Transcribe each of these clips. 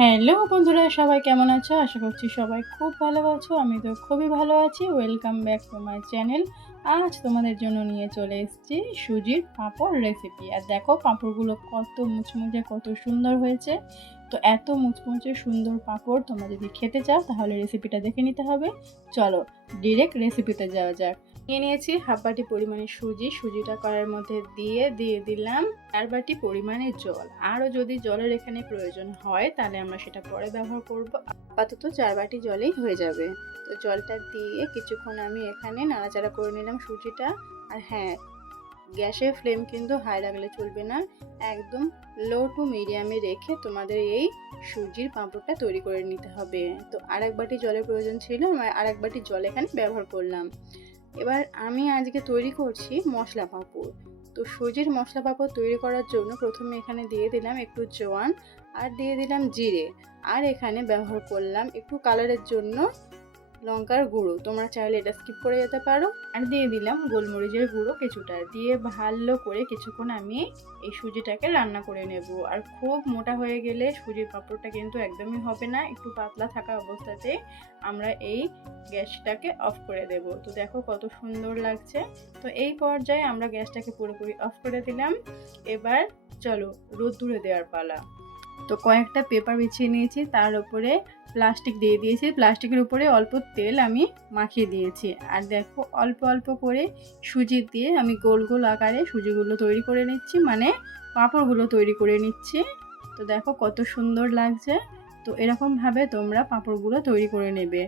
Hello বন্ধুরা, সবাই কেমন আছো? আশা করছি সবাই খুব ভালো আছো। আমি তো খুবই ভালো আছি। Welcome back to my channel. আজ তোমাদের জন্য নিয়ে চলে এসেছি সুজির পাঁপড় রেসিপি। আর দেখো পাঁপড়গুলো কত মুচমুচে, কত সুন্দর হয়েছে। তো এত মুচমুচে সুন্দর পাঁপড় তোমরা যদি খেতে চাও তাহলে রেসিপিটা দেখে নিতে হবে। চলো ডিরেক্ট রেসিপিতে যাওয়া যাক। নিয়ে নিয়েছি হাফ বাটি পরিমাণে সুজিটা কড়াইয়ের মধ্যে দিয়ে দিলাম 4 বাটি পরিমাণে জল। আরও যদি জলের এখানে প্রয়োজন হয় তাহলে আমরা সেটা পরে ব্যবহার করব। আপাতত 4 বাটি জলেই হয়ে যাবে। তো জলটা দিয়ে কিছুক্ষণ আমি এখানে নাড়াচাড়া করে নিলাম সুজিটা। আর হ্যাঁ, গ্যাসের ফ্লেম কিন্তু হাই রাখলে চলবে না, একদম লো টু মিডিয়ামে রেখে তোমাদের এই সুজির পাঁপড়টা তৈরি করে নিতে হবে। তো আরেক বাটি জলের প্রয়োজন ছিল, আমি আরেক বাটি জল এখানে ব্যবহার করলাম। এবার আমি আজকে তৈরি করছি মশলা পাঁপড়। তো সুজির মশলা পাঁপড় তৈরি করার জন্য প্রথমে এখানে দিয়ে দিলাম একটু জোয়ান, আর দিয়ে দিলাম জিরে, আর এখানে ব্যবহার করলাম একটু কালারের জন্য লঙ্কার গুঁড়ো। তোমরা চাইলে এটা স্কিপ করে যেতে পারো। আর দিয়ে দিলাম গোলমরিচের গুঁড়ো কিছুটা, দিয়ে ভালো করে কিছুক্ষণ আমি এই সুজিটাকে রান্না করে নেব। আর খুব মোটা হয়ে গেলে সুজির পাঁপড়টা কিন্তু একদমই হবে না, একটু পাতলা থাকা অবস্থাতে আমরা এই গ্যাসটাকে অফ করে দেব। তো দেখো কত সুন্দর লাগছে। তো এই পর্যায়ে আমরা গ্যাসটাকে পুরোপুরি অফ করে দিলাম। এবার চলো রোদ্দুরে দেওয়ার পালা। তো কয়েকটা পেপার বিছিয়ে নিয়েছি, তার উপরে প্লাস্টিক দিয়ে দিয়েছি, প্লাস্টিকের উপরে অল্প তেল আমি মাখিয়ে দিয়েছি। আর দেখো অল্প অল্প করে সুজি দিয়ে আমি গোল গোল আকারে সুজিগুলো তৈরি করে নিচ্ছি, মানে পাঁপড়গুলো তৈরি করে নিচ্ছি। তো দেখো কত সুন্দর লাগছে। তো এরকমভাবে তোমরা পাঁপড়গুলো তৈরি করে নেবে।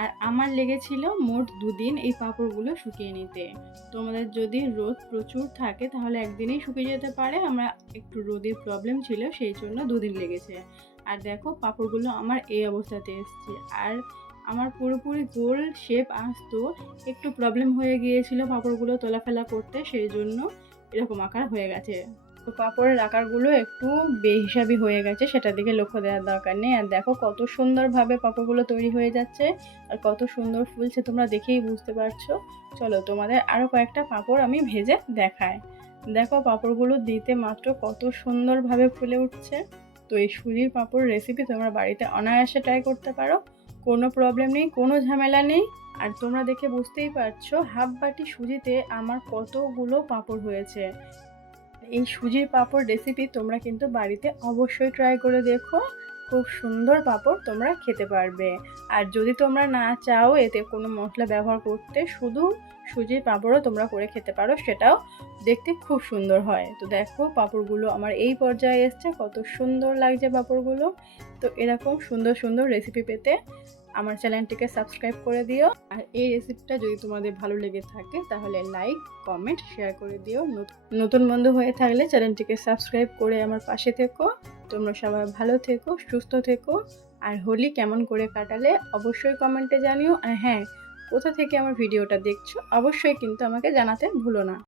আর আমার লেগেছিল মোট 2 দিন এই পাঁপড়গুলো শুকিয়ে নিতে। তোমাদের যদি রোদ প্রচুর থাকে তাহলে একদিনেই শুকিয়ে যেতে পারে, আমরা একটু রোদের প্রবলেম ছিল সেই জন্য 2 দিন লেগেছে। আর দেখো পাঁপড়গুলো আমার এই অবস্থাতে এসছে। আর আমার পুরোপুরি গোল শেপ আসতো, একটু প্রবলেম হয়ে গিয়েছিল পাঁপড়গুলো তোলাফেলা করতে, সেই জন্য এরকম আকার হয়ে গেছে। তো পাঁপড়ের আকারগুলো একটু বেহিসাবি হয়ে গেছে, সেটার দিকে লক্ষ্য দেওয়ার দরকার নেই। আর দেখো কত সুন্দরভাবে পাঁপড়গুলো তৈরি হয়ে যাচ্ছে, আর কত সুন্দর ফুলছে তোমরা দেখেই বুঝতে পারছো। চলো তোমাদের আরও কয়েকটা পাঁপড় আমি ভেজে দেখাই। দেখো পাঁপড়গুলো দিতে মাত্র কত সুন্দরভাবে ফুলে উঠছে। তো এই সুজির পাঁপড় রেসিপি তোমরা বাড়িতে অনায়াসে ট্রাই করতে পারো, কোনো প্রবলেম নেই, কোনো ঝামেলা নেই। আর তোমরা দেখে বুঝতেই পারছো হাফ বাটি সুজিতে আমার কতগুলো পাঁপড় হয়েছে। এই সুজির পাঁপড় রেসিপি তোমরা কিন্তু বাড়িতে অবশ্যই ট্রাই করে দেখো, খুব সুন্দর পাঁপড় তোমরা খেতে পারবে। আর যদি তোমরা না চাও এতে কোনো মশলা ব্যবহার করতে, শুধু সুজির পাঁপড়ও তোমরা করে খেতে পারো, সেটাও দেখতে খুব সুন্দর হয়। তো দেখো পাঁপড়গুলো আমার এই পর্যায়ে এসছে, কত সুন্দর লাগছে পাঁপড়গুলো। তো এরকম সুন্দর সুন্দর রেসিপি পেতে আমার চ্যানেলটিকে সাবস্ক্রাইব করে দিও। আর এই রেসিপিটা যদি তোমাদের ভালো লেগে থাকে তাহলে লাইক, কমেন্ট, শেয়ার করে দিও। নতুন বন্ধু হয়ে থাকলে চ্যানেলটিকে সাবস্ক্রাইব করে আমার পাশে থেকো। তোমরা সবাই ভালো থেকো, সুস্থ থেকো। আর হোলি কেমন করে কাটালে অবশ্যই কমেন্টে জানিও। আর হ্যাঁ, কোথা থেকে আমার ভিডিওটা দেখছো অবশ্যই কিন্তু আমাকে জানাতে ভুলো না।